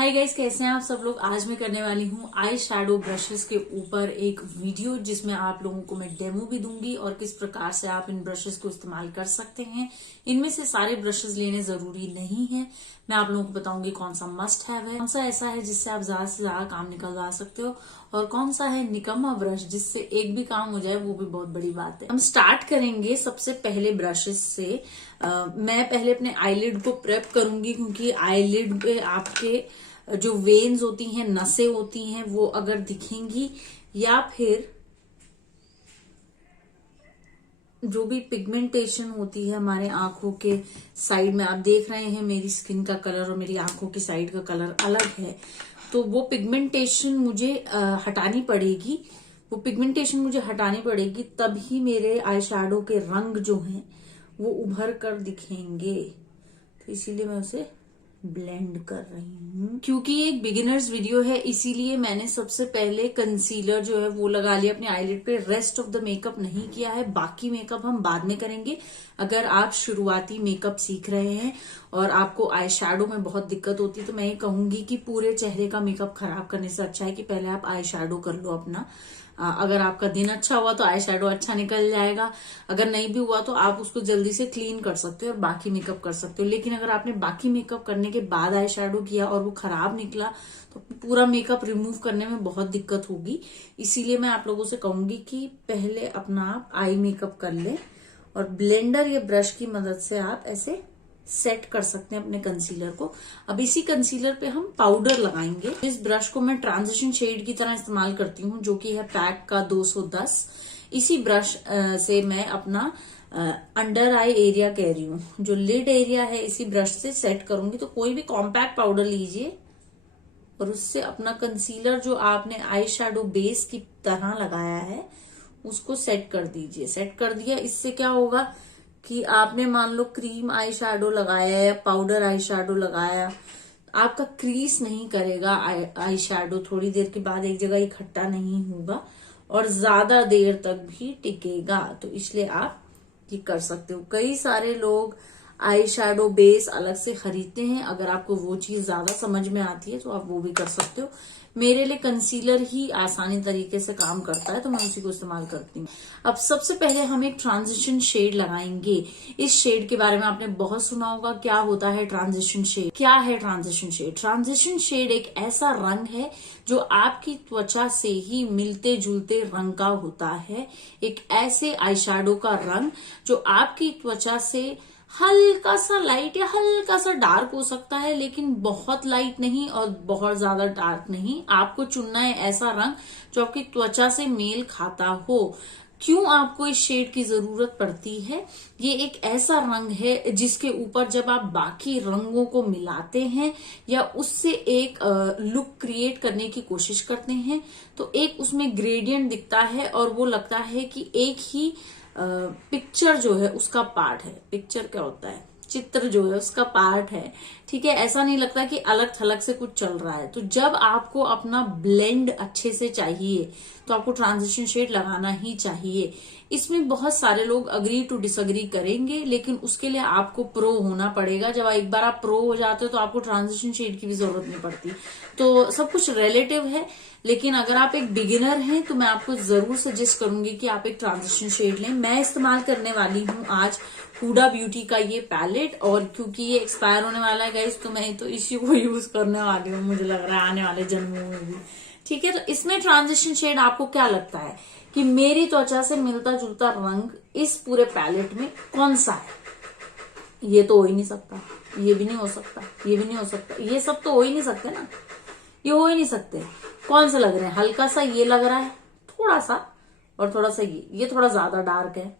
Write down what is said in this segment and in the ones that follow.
Hi guys, कैसे हैं आप सब लोग। आज मैं करने वाली हूँ आई शैडो ब्रशेस के ऊपर एक वीडियो, जिसमें आप लोगों को मैं डेमो भी दूंगी और किस प्रकार से आप इन ब्रशेस को इस्तेमाल कर सकते हैं। इनमें से सारे ब्रशेस लेने जरूरी नहीं है। मैं आप लोगों को बताऊंगी कौन सा मस्ट हैव है, कौन सा ऐसा है जिससे आप ज्यादा से ज्यादा काम निकलवा सकते हो, और कौन सा है निकम्मा ब्रश जिससे एक भी काम हो जाए वो भी बहुत बड़ी बात है। हम स्टार्ट करेंगे सबसे पहले ब्रशेस से। मैं पहले अपने आईलिड को प्रेप करूंगी, क्योंकि आईलिड पे आपके जो वेन्स होती हैं, नसें होती हैं, वो अगर दिखेंगी या फिर जो भी पिगमेंटेशन होती है हमारे आंखों के साइड में, आप देख रहे हैं मेरी स्किन का कलर और मेरी आंखों की साइड का कलर अलग है, तो वो पिगमेंटेशन मुझे हटानी पड़ेगी। वो पिगमेंटेशन मुझे हटानी पड़ेगी, तभी मेरे आई शैडो के रंग जो हैं वो उभर कर दिखेंगे। तो इसीलिए मैं उसे ब्लेंड कर रही हूँ। क्योंकि ये एक बिगिनर्स वीडियो है, इसीलिए मैंने सबसे पहले कंसीलर जो है वो लगा लिया अपने आईलिड पे। रेस्ट ऑफ द मेकअप नहीं किया है, बाकी मेकअप हम बाद में करेंगे। अगर आप शुरुआती मेकअप सीख रहे हैं और आपको आई शैडो में बहुत दिक्कत होती है, तो मैं ये कहूंगी कि पूरे चेहरे का मेकअप खराब करने से अच्छा है कि पहले आप आई शैडो कर लो अपना। अगर आपका दिन अच्छा हुआ तो आई शैडो अच्छा निकल जाएगा, अगर नहीं भी हुआ तो आप उसको जल्दी से क्लीन कर सकते हो और बाकी मेकअप कर सकते हो। लेकिन अगर आपने बाकी मेकअप करने के बाद आई शैडो किया और वो खराब निकला तो पूरा मेकअप रिमूव करने में बहुत दिक्कत होगी। इसीलिए मैं आप लोगों से कहूंगी कि पहले अपना आप आई मेकअप कर ले और ब्लेंडर या ब्रश की मदद से आप ऐसे सेट कर सकते हैं अपने कंसीलर को। अब इसी कंसीलर पे हम पाउडर लगाएंगे। इस ब्रश को मैं ट्रांजिशन शेड की तरह इस्तेमाल करती हूँ, जो कि है पैक का 210। इसी ब्रश से मैं अपना अंडर आई एरिया कह रही हूँ, जो लिड एरिया है, इसी ब्रश से सेट करूंगी। तो कोई भी कॉम्पैक्ट पाउडर लीजिए और उससे अपना कंसीलर जो आपने आई शैडो बेस की तरह लगाया है उसको सेट कर दीजिए। सेट कर दिया, इससे क्या होगा कि आपने मान लो क्रीम आई शैडो लगाया या पाउडर आई शैडो लगाया, आपका क्रीज नहीं करेगा आई शैडो। थोड़ी देर के बाद एक जगह इकट्ठा नहीं होगा और ज्यादा देर तक भी टिकेगा। तो इसलिए आप ये कर सकते हो। कई सारे लोग आई शैडो बेस अलग से खरीदते हैं, अगर आपको वो चीज ज्यादा समझ में आती है तो आप वो भी कर सकते हो। मेरे लिए कंसीलर ही आसानी तरीके से काम करता है, तो मैं उसी को इस्तेमाल करती हूँ। अब सबसे पहले हम एक ट्रांजिशन शेड लगाएंगे। इस शेड के बारे में आपने बहुत सुना होगा, क्या होता है ट्रांजिशन शेड। क्या है ट्रांजिशन शेड? ट्रांजिशन शेड एक ऐसा रंग है जो आपकी त्वचा से ही मिलते जुलते रंग का होता है। एक ऐसे आई शैडो का रंग जो आपकी त्वचा से हल्का सा लाइट या हल्का सा डार्क हो सकता है, लेकिन बहुत लाइट नहीं और बहुत ज्यादा डार्क नहीं। आपको चुनना है ऐसा रंग जो आपकी त्वचा से मेल खाता हो। क्यों आपको इस शेड की जरूरत पड़ती है? ये एक ऐसा रंग है जिसके ऊपर जब आप बाकी रंगों को मिलाते हैं या उससे एक लुक क्रिएट करने की कोशिश करते हैं, तो एक उसमें ग्रेडियंट दिखता है और वो लगता है कि एक ही पिक्चर जो है उसका पार्ट है। पिक्चर क्या होता है? चित्र जो है उसका पार्ट है, ठीक है। ऐसा नहीं लगता कि अलग थलग से कुछ चल रहा है। तो जब आपको अपना ब्लेंड अच्छे से चाहिए तो आपको ट्रांजिशन शेड लगाना ही चाहिए। इसमें बहुत सारे लोग अग्री टू डिसअग्री करेंगे, लेकिन उसके लिए आपको प्रो होना पड़ेगा। जब एक बार आप प्रो हो जाते हो तो आपको ट्रांजिशन शेड की भी जरूरत नहीं पड़ती। तो सब कुछ रिलेटिव है, लेकिन अगर आप एक बिगिनर हैं तो मैं आपको जरूर सजेस्ट करूंगी कि आप एक ट्रांजिशन शेड लें। मैं इस्तेमाल करने वाली हूँ आज हुडा ब्यूटी का ये पैलेट, और क्योंकि ये एक्सपायर होने वाला है गाइस, तो मैं तो इसी को यूज करने वाली हूँ, मुझे लग रहा है आने वाले जन्मों में भी। ठीक है, तो इसमें ट्रांजिशन शेड आपको क्या लगता है कि मेरी त्वचा से मिलता जुलता रंग इस पूरे पैलेट में कौन सा है? ये तो हो ही नहीं सकता, ये भी नहीं हो सकता, ये भी नहीं हो सकता, ये सब तो हो ही नहीं सकते ना, ये हो ही नहीं सकते। कौन सा लग रहे हैं? हल्का सा ये लग रहा है, थोड़ा सा, और थोड़ा सा ये थोड़ा ज्यादा डार्क है,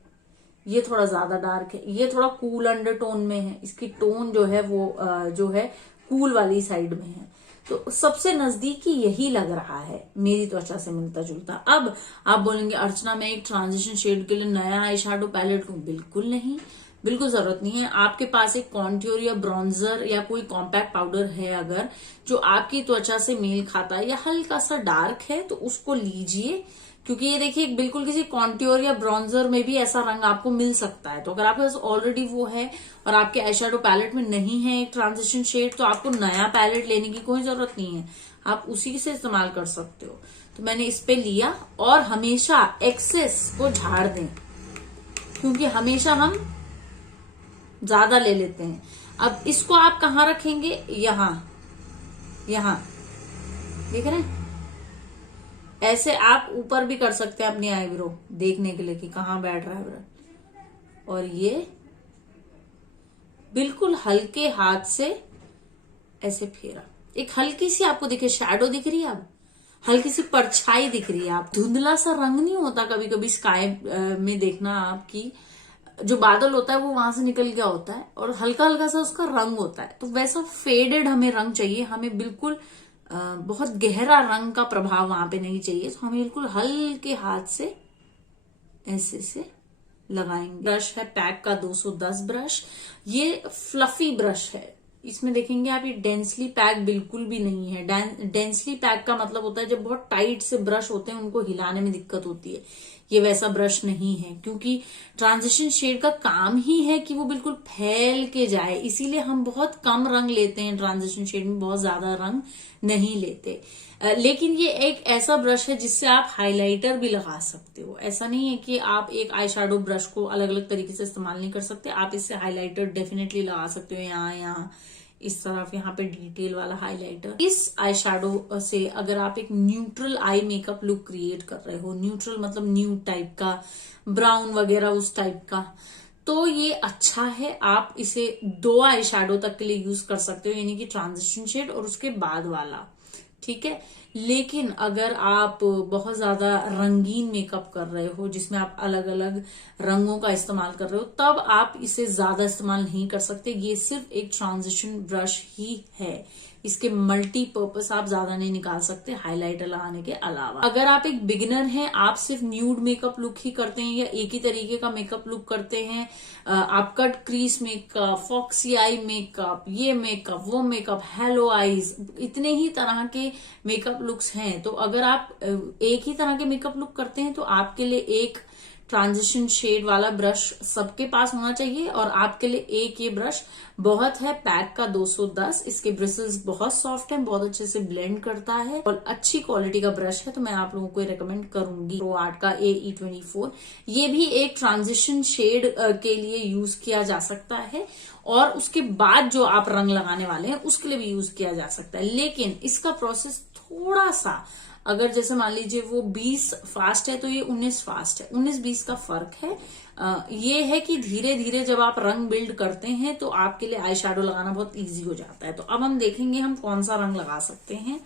ये थोड़ा ज्यादा डार्क है, ये थोड़ा कूल अंडरटोन में है, इसकी टोन जो है वो जो है कूल वाली साइड में है। तो सबसे नजदीकी यही लग रहा है मेरी त्वचा से मिलता जुलता। अब आप बोलेंगे अर्चना मैं एक ट्रांजिशन शेड के लिए नया आई शैडो पैलेट लूं? बिल्कुल नहीं। बिल्कुल जरूरत नहीं है। आपके पास एक कॉन्ट्योर या ब्रॉन्जर या कोई कॉम्पैक्ट पाउडर है अगर जो आपकी त्वचा से मेल खाता है या हल्का सा डार्क है तो उसको लीजिए, क्योंकि ये देखिए बिल्कुल किसी कॉन्ट्योर या ब्रॉन्जर में भी ऐसा रंग आपको मिल सकता है। तो अगर आपके पास ऑलरेडी वो है और आपके आई शेडो पैलेट में नहीं है एक ट्रांजिशन शेड, तो आपको नया पैलेट लेने की कोई जरूरत नहीं है, आप उसी से इस्तेमाल कर सकते हो। तो मैंने इस पे लिया और हमेशा एक्सेस को झाड़ दें, क्योंकि हमेशा हम ज्यादा ले लेते हैं। अब इसको आप कहाँ रखेंगे, यहां यहां देख रहे हैं, ऐसे आप ऊपर भी कर सकते हैं अपनी आईब्रो देखने के लिए कि कहाँ बैठ रहा है ब्रश। और ये बिल्कुल हल्के हाथ से ऐसे फेरा, एक हल्की सी आपको दिखे शैडो दिख रही है, अब हल्की सी परछाई दिख रही है। आप धुंधला सा रंग नहीं होता कभी कभी स्काई में देखना, आपकी जो बादल होता है वो वहां से निकल गया होता है और हल्का हल्का सा उसका रंग होता है, तो वैसा फेडेड हमें रंग चाहिए। हमें बिल्कुल बहुत गहरा रंग का प्रभाव वहां पे नहीं चाहिए, तो हमें बिल्कुल हल्के हाथ से ऐसे से लगाएंगे। ब्रश है पैक का 210 ब्रश, ये फ्लफी ब्रश है। इसमें देखेंगे आप ये डेंसली पैक बिल्कुल भी नहीं है। डेंसली पैक का मतलब होता है जब बहुत टाइट से ब्रश होते हैं उनको हिलाने में दिक्कत होती है, ये वैसा ब्रश नहीं है, क्योंकि ट्रांजिशन शेड का काम ही है कि वो बिल्कुल फैल के जाए, इसीलिए हम बहुत कम रंग लेते हैं ट्रांजिशन शेड में, बहुत ज्यादा रंग नहीं लेते। लेकिन ये एक ऐसा ब्रश है जिससे आप हाइलाइटर भी लगा सकते हो। ऐसा नहीं है कि आप एक आई शेडो ब्रश को अलग अलग तरीके से इस्तेमाल नहीं कर सकते, आप इससे हाइलाइटर डेफिनेटली लगा सकते हो, यहाँ इस तरफ, यहाँ पे डिटेल वाला हाइलाइटर। इस आई शेडो से अगर आप एक neutral eye makeup look create कर रहे हो, न्यूट्रल मतलब न्यूड टाइप का, ब्राउन वगैरह उस टाइप का, तो ये अच्छा है। आप इसे 2 आई शेडो तक के लिए यूज कर सकते हो, यानी कि ट्रांजिशन शेड और उसके बाद वाला, ठीक है। लेकिन अगर आप बहुत ज्यादा रंगीन मेकअप कर रहे हो जिसमें आप अलग अलग रंगों का इस्तेमाल कर रहे हो, तब आप इसे ज्यादा इस्तेमाल नहीं कर सकते। ये सिर्फ एक ट्रांजिशन ब्रश ही है, इसके मल्टीपर्पज आप ज्यादा नहीं निकाल सकते हाइलाइटर लगाने के अलावा। अगर आप एक बिगिनर हैं, आप सिर्फ न्यूड मेकअप लुक ही करते हैं या एक ही तरीके का मेकअप लुक करते हैं, आप cut crease makeup, foxy eye makeup, ये मेकअप, वो मेकअप, हेलो आईज, इतने ही तरह के मेकअप लुक्स हैं, तो अगर आप एक ही तरह के मेकअप लुक करते हैं तो आपके लिए एक ट्रांजिशन शेड वाला ब्रश सबके पास होना चाहिए, और आपके लिए एक ये ब्रश बहुत है, पैक का 210। इसके ब्रिसल्स बहुत सॉफ्ट हैं, बहुत अच्छे से ब्लेंड करता है और अच्छी क्वालिटी का ब्रश है, तो मैं आप लोगों को रिकमेंड करूंगी। प्रो आर्ट का AE24, ये भी एक ट्रांजिशन शेड के लिए यूज किया जा सकता है और उसके बाद जो आप रंग लगाने वाले हैं उसके लिए भी यूज किया जा सकता है। लेकिन इसका प्रोसेस थोड़ा सा, अगर जैसे मान लीजिए वो 20 फास्ट है तो ये 19 फास्ट है, 19-20 का फर्क है। ये है कि धीरे धीरे जब आप रंग बिल्ड करते हैं तो आपके लिए आई शेडो लगाना बहुत इजी हो जाता है। तो अब हम देखेंगे हम कौन सा रंग लगा सकते हैं।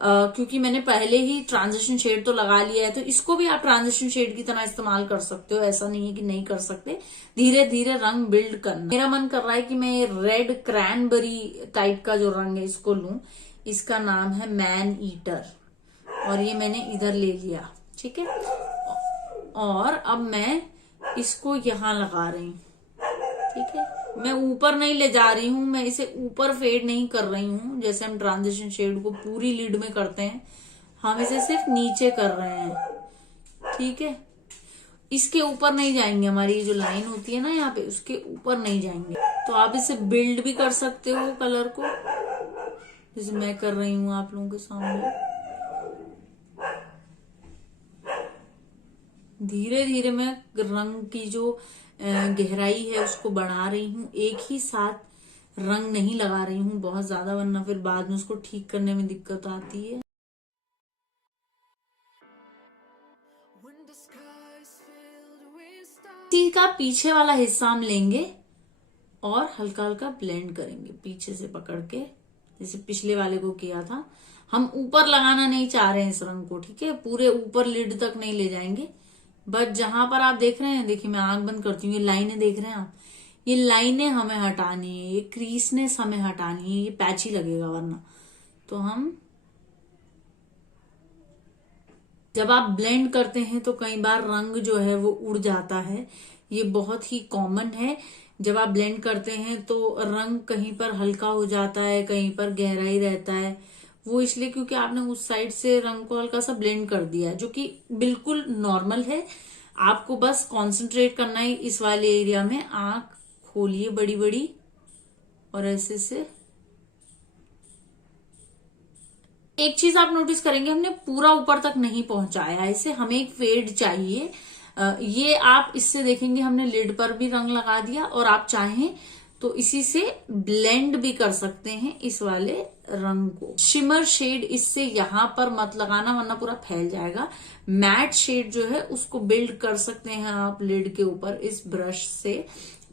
क्योंकि मैंने पहले ही ट्रांजिशन शेड तो लगा लिया है, तो इसको भी आप ट्रांजिशन शेड की तरह इस्तेमाल कर सकते हो, ऐसा नहीं है कि नहीं कर सकते। धीरे धीरे रंग बिल्ड करना। मेरा मन कर रहा है कि मैं रेड क्रैनबेरी टाइप का जो रंग है इसको लूं, इसका नाम है मैन ईटर, और ये मैंने इधर ले लिया, ठीक है। और अब मैं इसको यहां लगा रही हूं, ठीक है। मैं ऊपर नहीं ले जा रही हूं, मैं इसे ऊपर फेड नहीं कर रही हूं जैसे हम ट्रांजिशन शेड को पूरी लिड में करते हैं, हम इसे सिर्फ नीचे कर रहे हैं, ठीक है। इसके ऊपर नहीं जाएंगे, हमारी जो लाइन होती है ना यहाँ पे, उसके ऊपर नहीं जाएंगे। तो आप इसे बिल्ड भी कर सकते हो कलर को, जैसे मैं कर रही हूं आप लोगों के सामने। धीरे धीरे मैं रंग की जो गहराई है उसको बढ़ा रही हूँ, एक ही साथ रंग नहीं लगा रही हूँ बहुत ज्यादा, वरना फिर बाद में उसको ठीक करने में दिक्कत आती है। इसी का पीछे वाला हिस्सा हम लेंगे और हल्का हल्का ब्लेंड करेंगे पीछे से पकड़ के, जैसे पिछले वाले को किया था। हम ऊपर लगाना नहीं चाह रहे हैं इस रंग को, ठीक है, पूरे ऊपर लिड तक नहीं ले जाएंगे, बट जहां पर आप देख रहे हैं, देखिए मैं आंख बंद करती हूँ, ये लाइनें देख रहे हैं आप, ये लाइनें हमें हटानी है, ये क्रीसनेस हमें हटानी है, ये पैची लगेगा वरना। तो हम जब आप ब्लेंड करते हैं तो कई बार रंग जो है वो उड़ जाता है, ये बहुत ही कॉमन है। जब आप ब्लेंड करते हैं तो रंग कहीं पर हल्का हो जाता है, कहीं पर गहराई रहता है। वो इसलिए क्योंकि आपने उस साइड से रंग को हल्का सा ब्लेंड कर दिया है, जो कि बिल्कुल नॉर्मल है। आपको बस कंसंट्रेट करना है इस वाले एरिया में। आंख खोलिए बड़ी बड़ी और ऐसे से। एक चीज आप नोटिस करेंगे, हमने पूरा ऊपर तक नहीं पहुंचाया है इसे, हमें एक फेड चाहिए। ये आप इससे देखेंगे हमने लिड पर भी रंग लगा दिया, और आप चाहें तो इसी से ब्लेंड भी कर सकते हैं इस वाले रंग को। शिमर शेड इससे यहां पर मत लगाना वरना पूरा फैल जाएगा। मैट शेड जो है उसको बिल्ड कर सकते हैं आप लिड के ऊपर इस ब्रश से,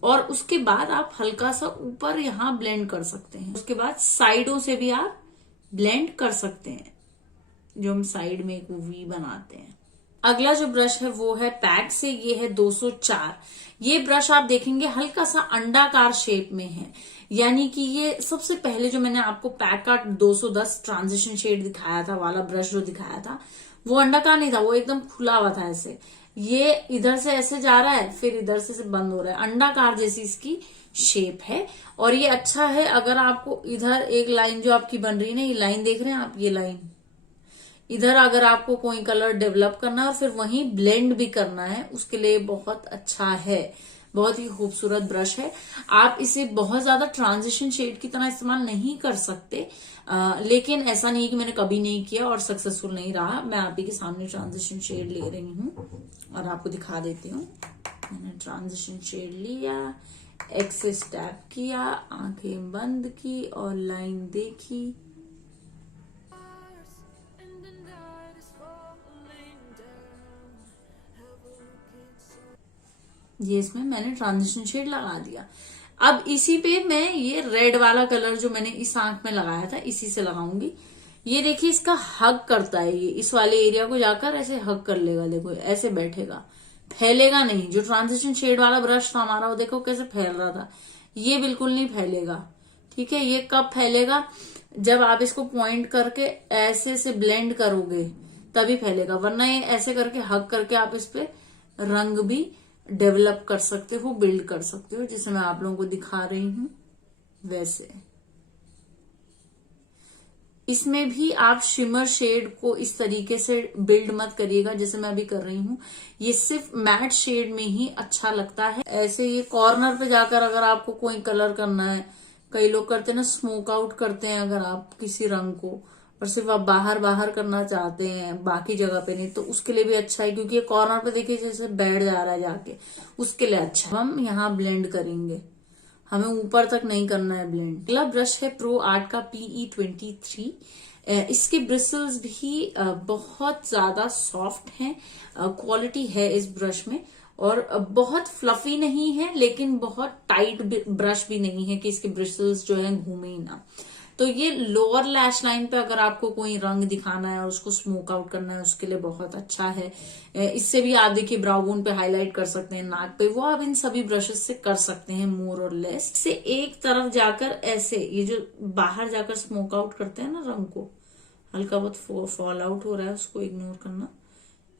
और उसके बाद आप हल्का सा ऊपर यहां ब्लेंड कर सकते हैं। उसके बाद साइडों से भी आप ब्लेंड कर सकते हैं, जो हम साइड में एक वी बनाते हैं। अगला जो ब्रश है वो है पैक से, ये है 204। ये ब्रश आप देखेंगे हल्का सा अंडाकार शेप में है, यानी कि ये सबसे पहले जो मैंने आपको पैक का 210 ट्रांजिशन शेड दिखाया था वाला ब्रश जो दिखाया था, वो अंडाकार नहीं था, वो एकदम खुला हुआ था ऐसे। ये इधर से ऐसे जा रहा है, फिर इधर से बंद हो रहा है, अंडाकार जैसी इसकी शेप है। और ये अच्छा है अगर आपको इधर एक लाइन जो आपकी बन रही है ना, ये लाइन देख रहे हैं आप, ये लाइन इधर अगर आपको कोई कलर डेवलप करना है और फिर वहीं ब्लेंड भी करना है, उसके लिए बहुत अच्छा है। बहुत ही खूबसूरत ब्रश है। आप इसे बहुत ज्यादा ट्रांजिशन शेड की तरह इस्तेमाल नहीं कर सकते, लेकिन ऐसा नहीं कि मैंने कभी नहीं किया और सक्सेसफुल नहीं रहा। मैं आप ही के सामने ट्रांजिशन शेड ले रही हूँ और आपको दिखा देती हूँ। मैंने ट्रांजिशन शेड लिया, एक्स स्टैप किया, आंखें बंद की और लाइन देखी। ये इसमें मैंने ट्रांजिशन शेड लगा दिया। अब इसी पे मैं ये रेड वाला कलर जो मैंने इस आंख में लगाया था इसी से लगाऊंगी। ये देखिए इसका हग करता है, ये इस वाले एरिया को जाकर ऐसे हग कर लेगा। देखो ऐसे बैठेगा, फैलेगा नहीं। जो ट्रांजिशन शेड वाला ब्रश था हमारा, वो देखो कैसे फैल रहा था, ये बिल्कुल नहीं फैलेगा। ठीक है, ये कब फैलेगा? जब आप इसको पॉइंट करके ऐसे से ब्लेंड करोगे तभी फैलेगा, वरना ये ऐसे करके हग करके आप इस पे रंग भी डेवलप कर सकते हो, बिल्ड कर सकते हो, जिसे मैं आप लोगों को दिखा रही हूं वैसे। इसमें भी आप शिमर शेड को इस तरीके से बिल्ड मत करिएगा जैसे मैं अभी कर रही हूं। ये सिर्फ मैट शेड में ही अच्छा लगता है। ऐसे ये कॉर्नर पे जाकर अगर आपको कोई कलर करना है, कई लोग करते हैं ना स्मोक आउट करते हैं अगर आप किसी रंग को, और सिर्फ आप बाहर बाहर करना चाहते हैं बाकी जगह पे नहीं, तो उसके लिए भी अच्छा है, क्योंकि ये कॉर्नर पे देखिए जैसे बैठ जा रहा है जाके, उसके लिए अच्छा है। हम यहाँ ब्लेंड करेंगे, हमें ऊपर तक नहीं करना है ब्लेंड। अगला ब्रश है प्रो आर्ट का PE23। इसके ब्रिसल्स भी बहुत ज्यादा सॉफ्ट हैं, क्वालिटी है इस ब्रश में, और बहुत फ्लफी नहीं है लेकिन बहुत टाइट ब्रश भी नहीं है कि इसके ब्रिसल्स जो है घूमे ही ना। तो ये लोअर लैश लाइन पे अगर आपको कोई रंग दिखाना है और उसको स्मोक आउट करना है, उसके लिए बहुत अच्छा है। इससे भी आप देखिए ब्राउ बोन पे हाईलाइट कर सकते हैं, नाक पे, वो आप इन सभी ब्रशेस से कर सकते हैं मोर और लेस। से एक तरफ जाकर ऐसे, ये जो बाहर जाकर स्मोक आउट करते हैं ना रंग को, हल्का बहुत फॉल आउट हो रहा है उसको इग्नोर करना,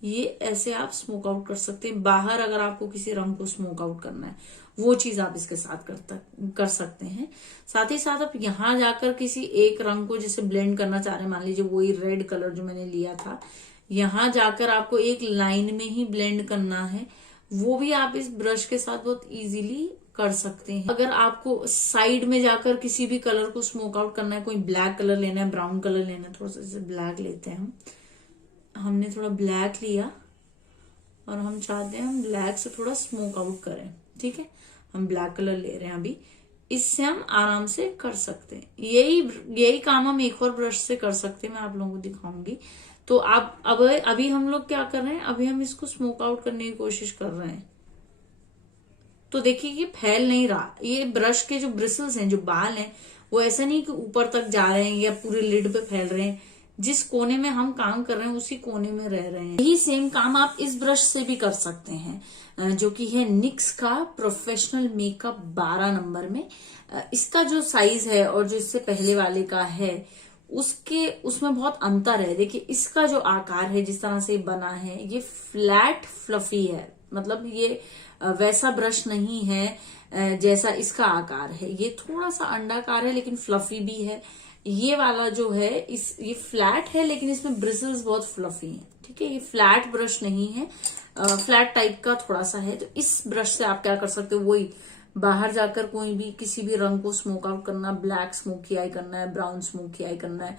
ये ऐसे आप स्मोक आउट कर सकते हैं। बाहर अगर आपको किसी रंग को स्मोक आउट करना है, वो चीज आप इसके साथ कर सकते हैं। साथ ही साथ आप यहां जाकर किसी एक रंग को जैसे ब्लेंड करना चाह रहे हैं, मान लीजिए वही रेड कलर जो मैंने लिया था, यहां जाकर आपको एक लाइन में ही ब्लेंड करना है, वो भी आप इस ब्रश के साथ बहुत इजीली कर सकते हैं। अगर आपको साइड में जाकर किसी भी कलर को स्मोक आउट करना है, कोई ब्लैक कलर लेना है, ब्राउन कलर लेना है, थोड़ा सा जैसे ब्लैक लेते हैं हमने थोड़ा ब्लैक लिया और हम चाहते हैं हम ब्लैक से थोड़ा स्मोक आउट करें। ठीक है, हम ब्लैक कलर ले रहे हैं अभी, इससे हम आराम से कर सकते हैं। यही काम हम एक और ब्रश से कर सकते हैं, मैं आप लोगों को दिखाऊंगी। तो आप अभी हम लोग क्या कर रहे हैं, अभी हम इसको स्मोक आउट करने की कोशिश कर रहे हैं। तो देखिए ये फैल नहीं रहा। ये ब्रश के जो ब्रिसल्स हैं, जो बाल हैं, वो ऐसा नहीं कि ऊपर तक जा रहे हैं या पूरे लिड पे फैल रहे हैं। जिस कोने में हम काम कर रहे हैं उसी कोने में रह रहे हैं। यही सेम काम आप इस ब्रश से भी कर सकते हैं, जो कि है निक्स का प्रोफेशनल मेकअप 12 नंबर में। इसका जो साइज है और जो इससे पहले वाले का है उसमें बहुत अंतर है। देखिए इसका जो आकार है, जिस तरह से बना है, ये फ्लैट फ्लफी है, मतलब ये वैसा ब्रश नहीं है जैसा इसका आकार है। ये थोड़ा सा अंडाकार है लेकिन फ्लफी भी है। ये वाला जो है ये फ्लैट है लेकिन इसमें ब्रिसल्स बहुत फ्लफी हैं। ठीक है, ये फ्लैट ब्रश नहीं है, फ्लैट टाइप का थोड़ा सा है। तो इस ब्रश से आप क्या कर सकते हो, वही बाहर जाकर कोई भी किसी भी रंग को स्मोक आउट करना, ब्लैक स्मोकी आई करना है, ब्राउन स्मोकी आई करना है,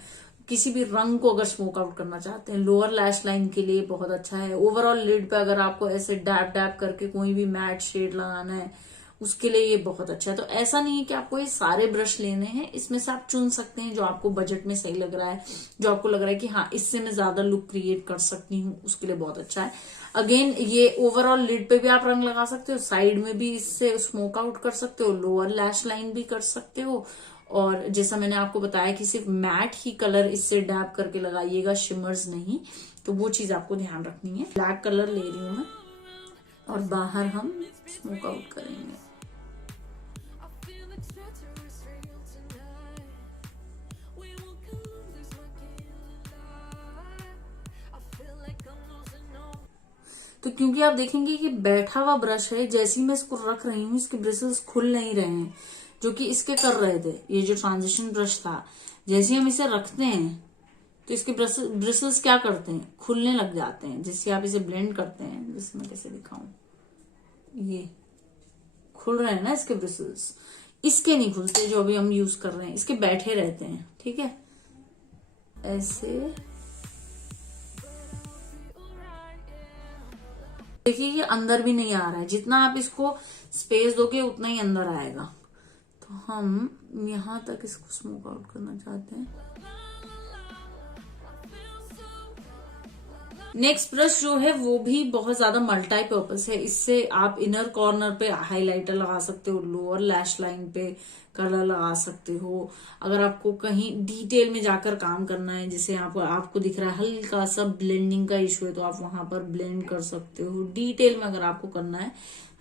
किसी भी रंग को अगर स्मोक आउट करना चाहते हैं, लोअर लैश लाइन के लिए बहुत अच्छा है। ओवरऑल लिड पे अगर आपको ऐसे डैप डैप करके कोई भी मैट शेड लगाना है उसके लिए ये बहुत अच्छा है। तो ऐसा नहीं है कि आपको ये सारे ब्रश लेने हैं, इसमें से आप चुन सकते हैं जो आपको बजट में सही लग रहा है, जो आपको लग रहा है कि हाँ इससे मैं ज्यादा लुक क्रिएट कर सकती हूँ, उसके लिए बहुत अच्छा है। अगेन ये ओवरऑल लिड पे भी आप रंग लगा सकते हो, साइड में भी इससे स्मोक आउट कर सकते हो, लोअर लैश लाइन भी कर सकते हो। और जैसा मैंने आपको बताया कि सिर्फ मैट ही कलर इससे डैप करके लगाइएगा, शिमर्स नहीं, तो वो चीज आपको ध्यान रखनी है। ब्लैक कलर ले रही हूं मैं और बाहर हम स्मोक आउट करेंगे। तो क्योंकि आप देखेंगे कि बैठा हुआ ब्रश है, जैसे ही मैं इसको रख रही हूँ इसके ब्रिसल्स खुल नहीं रहे हैं, जो कि इसके कर रहे थे। ये जो ट्रांजिशन ब्रश था, जैसे ही हम इसे रखते हैं तो इसके ब्रिसल्स क्या करते हैं, खुलने लग जाते हैं। जैसे आप इसे ब्लेंड करते हैं, जैसे मैं कैसे दिखाऊं, ये खुल रहे हैं ना इसके ब्रिसल्स, इसके नहीं खुलते जो अभी हम यूज कर रहे हैं, इसके बैठे रहते हैं। ठीक है, ऐसे देखिए ये अंदर भी नहीं आ रहा है, जितना आप इसको स्पेस दोगे उतना ही अंदर आएगा। तो हम यहां तक इसको स्मोक आउट करना चाहते हैं। नेक्स्ट ब्रश जो है वो भी बहुत ज्यादा मल्टी पर्पस है। इससे आप इनर कॉर्नर पे हाइलाइटर लगा सकते हो, लोअर लैश लाइन पे कलर लगा सकते हो। अगर आपको कहीं डिटेल में जाकर काम करना है, जैसे आपको दिख रहा है हल्का सा ब्लेंडिंग का इशू है, तो आप वहां पर ब्लेंड कर सकते हो। डिटेल में अगर आपको करना है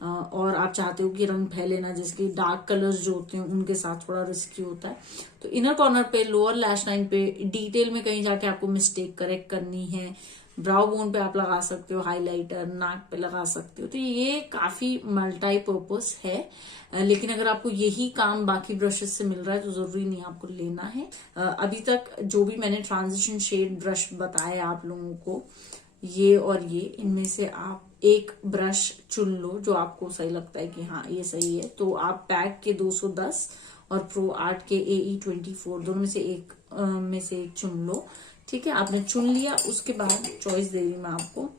और आप चाहते हो कि रंग फैले ना, जैसे डार्क कलर्स जो होते हैं उनके साथ थोड़ा रिस्की होता है, तो इनर कॉर्नर पे, लोअर लैश लाइन पे, डिटेल में कहीं जाके आपको मिस्टेक करेक्ट करनी है, ब्राउ बोन पे आप लगा सकते हो हाइलाइटर, नाक पे लगा सकते हो। तो ये काफी मल्टी पर्पस है। लेकिन अगर आपको यही काम बाकी ब्रशेस से मिल रहा है तो जरूरी नहीं आपको लेना है। अभी तक जो भी मैंने ट्रांजिशन शेड ब्रश बताए आप लोगों को, ये और ये, इनमें से आप एक ब्रश चुन लो जो आपको सही लगता है कि हाँ ये सही है। तो आप पैक के 210 और प्रो आर्ट के AE24 दोनों में से एक चुन लो। ठीक है, आपने चुन लिया, उसके बाद चॉइस दे रही मैं आपको,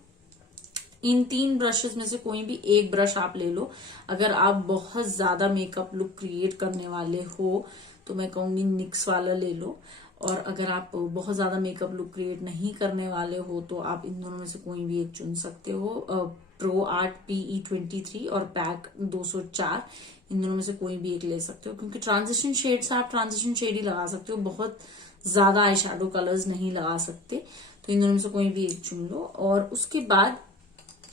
इन 3 ब्रशेस में से कोई भी एक ब्रश आप ले लो। अगर आप बहुत ज्यादा मेकअप लुक क्रिएट करने वाले हो तो मैं कहूंगी निक्स वाला ले लो, और अगर आप बहुत ज्यादा मेकअप लुक क्रिएट नहीं करने वाले हो तो आप इन दोनों में से कोई भी एक चुन सकते हो। प्रो आर्ट PE23 और पैक 204, इन दोनों में से कोई भी एक ले सकते हो, क्योंकि ट्रांजिशन शेड से आप ट्रांजिशन शेड ही लगा सकते हो, बहुत ज्यादा आई शैडो कलर्स नहीं लगा सकते। तो इन दोनों में से कोई भी एक चुन लो। और उसके बाद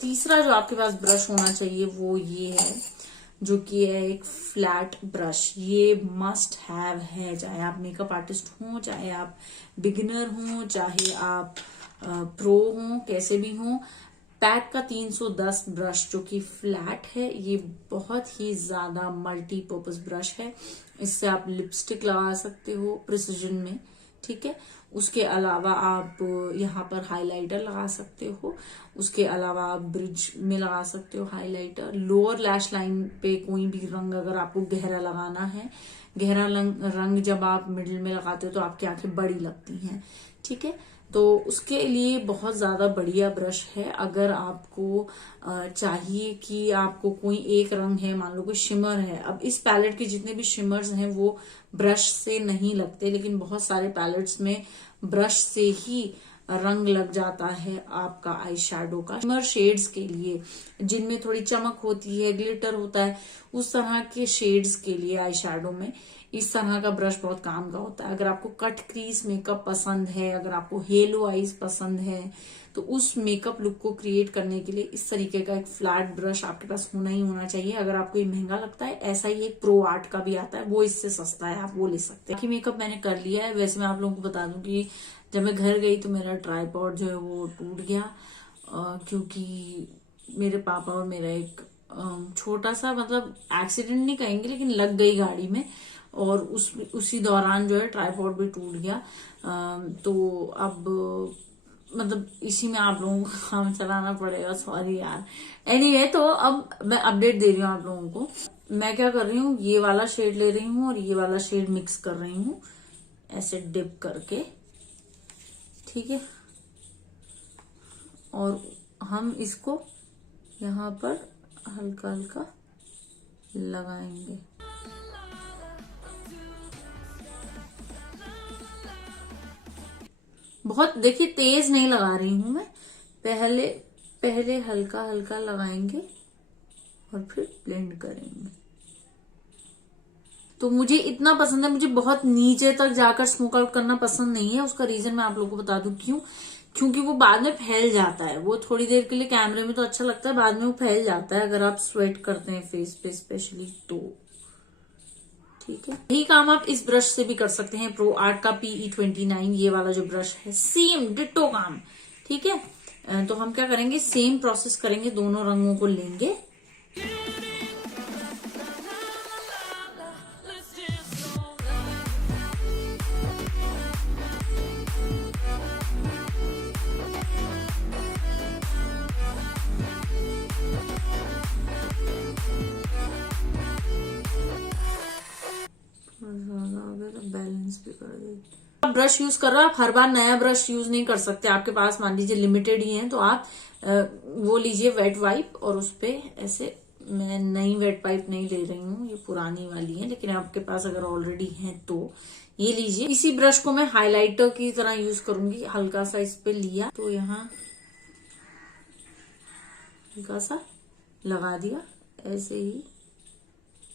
तीसरा जो आपके पास ब्रश होना चाहिए वो ये है, जो कि है एक फ्लैट ब्रश। ये मस्ट हैव है, चाहे आप मेकअप आर्टिस्ट हो, चाहे आप बिगिनर हो, चाहे आप प्रो हो, कैसे भी हो। पैक का 310 ब्रश जो कि फ्लैट है, ये बहुत ही ज्यादा मल्टी पर्पस ब्रश है। इससे आप लिपस्टिक लगा सकते हो प्रिसीजन में। ठीक है, उसके अलावा आप यहाँ पर हाइलाइटर लगा सकते हो, उसके अलावा आप ब्रिज में लगा सकते हो हाइलाइटर। लोअर लैश लाइन पे कोई भी रंग अगर आपको गहरा लगाना है, गहरा रंग जब आप मिडिल में लगाते हो तो आपकी आंखें बड़ी लगती हैं। ठीक है, तो उसके लिए बहुत ज्यादा बढ़िया ब्रश है। अगर आपको चाहिए कि आपको कोई एक रंग है, मान लो कोई शिमर है, अब इस पैलेट के जितने भी शिमर्स हैं वो ब्रश से नहीं लगते, लेकिन बहुत सारे पैलेट्स में ब्रश से ही रंग लग जाता है आपका आई शैडो का। शिमर शेड्स के लिए, जिनमें थोड़ी चमक होती है, ग्लिटर होता है, उस तरह के शेड्स के लिए आई शैडो में इस तरह का ब्रश बहुत काम का होता है। अगर आपको कट क्रीज मेकअप पसंद है, अगर आपको हेलो आईज पसंद है, तो उस मेकअप लुक को क्रिएट करने के लिए इस तरीके का एक फ्लैट ब्रश आपके पास होना ही होना चाहिए। अगर आपको ये महंगा लगता है, ऐसा ही एक प्रो आर्ट का भी आता है, वो इससे सस्ता है, आप वो ले सकते हैं। बाकी मेकअप मैंने कर लिया है। वैसे मैं आप लोगों को बता दूं कि जब मैं घर गई तो मेरा ट्राइपॉड जो है वो टूट गया, क्योंकि मेरे पापा और मेरा एक छोटा सा, मतलब एक्सीडेंट नहीं कहेंगे लेकिन लग गई गाड़ी में, और उसी दौरान जो है ट्राइपॉड भी टूट गया। तो अब मतलब इसी में आप लोगों को काम चलाना पड़ेगा, सॉरी यार। एनीवे, तो अब मैं अपडेट दे रही हूँ आप लोगों को। मैं क्या कर रही हूँ, ये वाला शेड ले रही हूँ और ये वाला शेड मिक्स कर रही हूँ ऐसे डिप करके, ठीक है। और हम इसको यहाँ पर हल्का हल्का लगाएंगे। बहुत देखिए तेज नहीं लगा रही हूं मैं, पहले हल्का हल्का लगाएंगे और फिर ब्लेंड करेंगे। तो मुझे इतना पसंद है, मुझे बहुत नीचे तक जाकर स्मोक आउट करना पसंद नहीं है। उसका रीजन मैं आप लोगों को बता दूं क्यों, क्योंकि वो बाद में फैल जाता है। वो थोड़ी देर के लिए कैमरे में तो अच्छा लगता है, बाद में वो फैल जाता है अगर आप स्वेट करते हैं फेस पे स्पेशली तो, ठीक है। यही काम आप इस ब्रश से भी कर सकते हैं, प्रो आर्ट का PE29 ये वाला जो ब्रश है, सेम डिट्टो काम, ठीक है। तो हम क्या करेंगे, सेम प्रोसेस करेंगे, दोनों रंगों को लेंगे। ज्यादा हो गया तो बैलेंस भी कर देते। आप ब्रश यूज कर रहे हो, आप हर बार नया ब्रश यूज नहीं कर सकते। आपके पास मान लीजिए लिमिटेड ही है तो आप वो लीजिए वेट वाइप, और उस पे ऐसे, मैं नई वेट वाइप नहीं ले रही हूँ, ये पुरानी वाली है, लेकिन आपके पास अगर ऑलरेडी है तो ये लीजिए। इसी ब्रश को मैं हाइलाइटर की तरह यूज करूंगी। हल्का सा इस पे लिया तो यहाँ हल्का सा लगा दिया, ऐसे ही।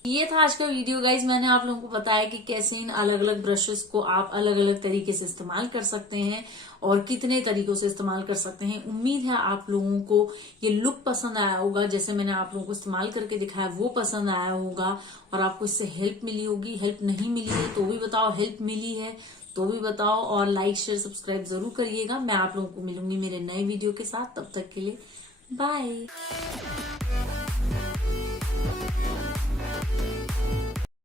ये था आज का वीडियो गाइज। मैंने आप लोगों को बताया कि कैसे इन अलग अलग ब्रशेस को आप अलग अलग तरीके से इस्तेमाल कर सकते हैं और कितने तरीकों से इस्तेमाल कर सकते हैं। उम्मीद है आप लोगों को ये लुक पसंद आया होगा, जैसे मैंने आप लोगों को इस्तेमाल करके दिखाया वो पसंद आया होगा, और आपको इससे हेल्प मिली होगी। हेल्प नहीं मिली है तो भी बताओ, हेल्प मिली है तो भी बताओ, और लाइक शेयर सब्सक्राइब जरूर करिएगा। मैं आप लोगों को मिलूंगी मेरे नए वीडियो के साथ, तब तक के लिए बाय।